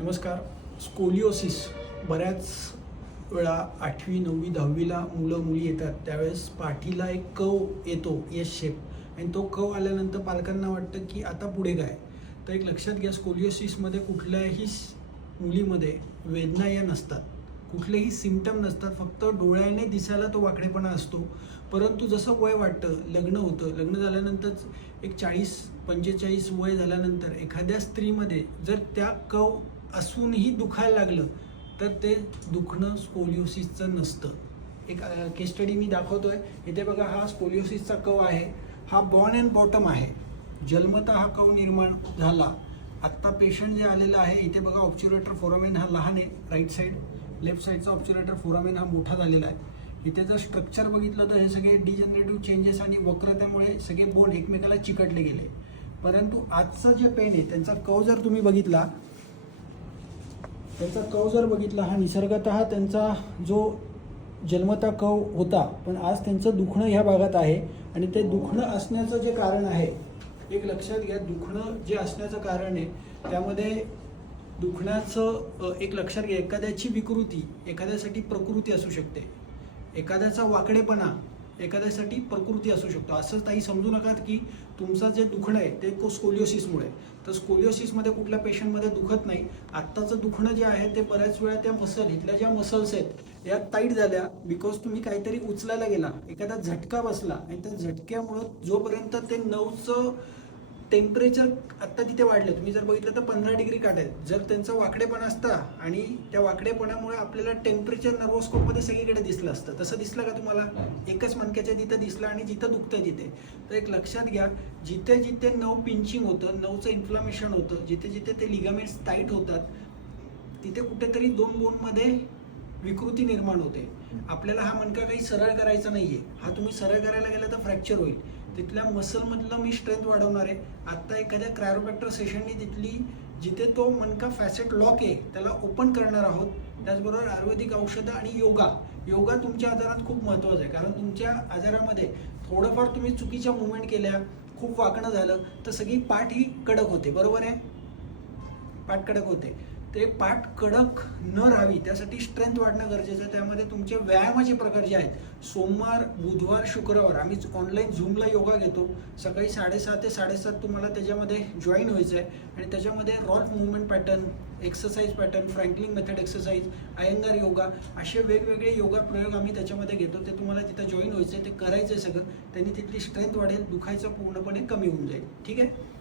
नमस्कार. स्कोलिओसिस बऱ्याच वेळा 8वी 9वी 10वीला मुलं मुली येतात त्यावेळेस पाठीला एक कव येतो एस शेप आणि तो कव आल्यानंतर पालकांना वाटतं की आता पुढे काय. तर एक लक्षात घ्या, स्कोलिओसिसमध्ये कुठल्याही मुलीमध्ये वेदना या नसतात, कुठलेही सिम्पटम नसतात, फक्त डोळ्याने दिसायला तो वाकडेपणा असतो. परंतु जसं वय वाटतं, लग्न होतं, लग्न झाल्यानंतर एक 40-45 वय झाल्यानंतर एखाद्या स्त्रीमध्ये जर त्या कव असूनही दुखायला लागलं तर ते दुखणं स्कोलिओसिसचं नसतं. एक केस स्टडी मी दाखवतोय. इथे बघा, हा स्कोलिओसिसचा कव आहे. हा बॉर्न अँड बॉटम आहे. जन्मतः हा कव निर्माण झाला. आत्ता पेशंट जे आलेला आहे, इथे बघा ऑब्च्युरेटर फोरामेन हा लहान आहे राईट साईड, लेफ्ट साईडचा ऑब्च्युरेटर फोरामेन हा मोठा झालेला आहे. इथे जर स्ट्रक्चर बघितलं तर हे सगळे डिजनरेटिव्ह चेंजेस आणि वक्रतेमुळे सगळे बोन एकमेकाला चिकटले गेले. परंतु आजचं जे पेन आहे त्यांचा कव जर तुम्ही बघितला, हा निसर्गतः त्यांचा जो जन्मता कव होता, पण आज त्यांचं दुखणं ह्या भागात आहे. आणि ते दुखणं असण्याचं जे कारण आहे, एक लक्षात घ्या, दुखणं जे असण्याचं कारण आहे त्यामध्ये दुखण्याचं एक लक्षात घ्या, एखाद्याची विकृती एखाद्यासाठी प्रकृती असू शकते, एखाद्याचा वाकडेपणा एखाद्यासाठी प्रकृती असू शकतो. असं काही समजू नका की तुमचं जे दुखणं आहे ते स्कोलिओसिसमुळे. तर स्कोलिओसिसमध्ये कुठल्या पेशंटमध्ये दुखत नाही. आत्ताचं दुखणं जे आहे ते बऱ्याच वेळा त्या इथल्या ज्या मसल्स आहेत या टाईट झाल्या, बिकॉज तुम्ही काहीतरी उचलायला गेला, एखादा झटका बसला आणि त्या झटक्यामुळं जोपर्यंत ते नर्वचं टेम्परेचर आत्ता तिथे वाढलं, तुम्ही जर बघितलं तर 15 डिग्री काढेल. जर त्यांचा वाकडेपणा असता आणि त्या वाकडेपणामुळे आपल्याला टेम्परेचर नर्वोस्कोपमध्ये सगळीकडे दिसलं असतं. तसं दिसलं का तुम्हाला? एकच मणक्याच्या तिथं दिसलं आणि जिथं दुखतं तिथे. तर एक लक्षात घ्या, जिथे जिथे नर्व पिंचिंग होतं, नर्वचं इन्फ्लामेशन होतं, जिथे जिथे ते लिगामेंट्स टाईट होतात, तिथे कुठेतरी दोन बोनमध्ये विकृती निर्माण होते. आपल्याला हा मणका काही सरळ करायचा नाहीये. हा तुम्ही सरळ करायला गेला तर फ्रॅक्चर होईल. तिथल्या मसलमधलं मी स्ट्रेंथ वाढवणार आहे. आत्ता एखाद्या क्रायोप्रॅक्टर सेशननी तिथली जिथे तो मणका फॅसेट लॉक आहे त्याला ओपन करणार आहोत. त्याचबरोबर आयुर्वेदिक औषधं आणि योगा तुमच्या आजारात खूप महत्त्वाचं आहे. कारण तुमच्या आजारामध्ये थोडंफार तुम्ही चुकीच्या मुवमेंट केल्या, खूप वाकणं झालं तर सगळी पाठ ही कडक होते. बरोबर आहे? पाठ कडक होते. ते पाठ कडक न राहावी त्यासाठी स्ट्रेंथ वाढणं गरजेचं आहे. त्यामध्ये तुमचे व्यायामाचे प्रकार जे आहेत, सोमवार, बुधवार, शुक्रवार आम्ही ऑनलाईन झूमला योगा घेतो. सकाळी 6:30 ते 7:30 तुम्हाला त्याच्यामध्ये जॉईन व्हायचं आहे. आणि त्याच्यामध्ये Rolf movement pattern, exercise pattern, Franklin method exercise, Iyengar yoga, असे वेगवेगळे योगा प्रयोग आम्ही त्याच्यामध्ये घेतो. ते तुम्हाला तिथं जॉईन व्हायचं आहे, ते करायचं आहे सगळं. त्यांनी तिथली स्ट्रेंथ वाढेल, दुखायचं पूर्णपणे कमी होऊन जाईल. ठीक आहे?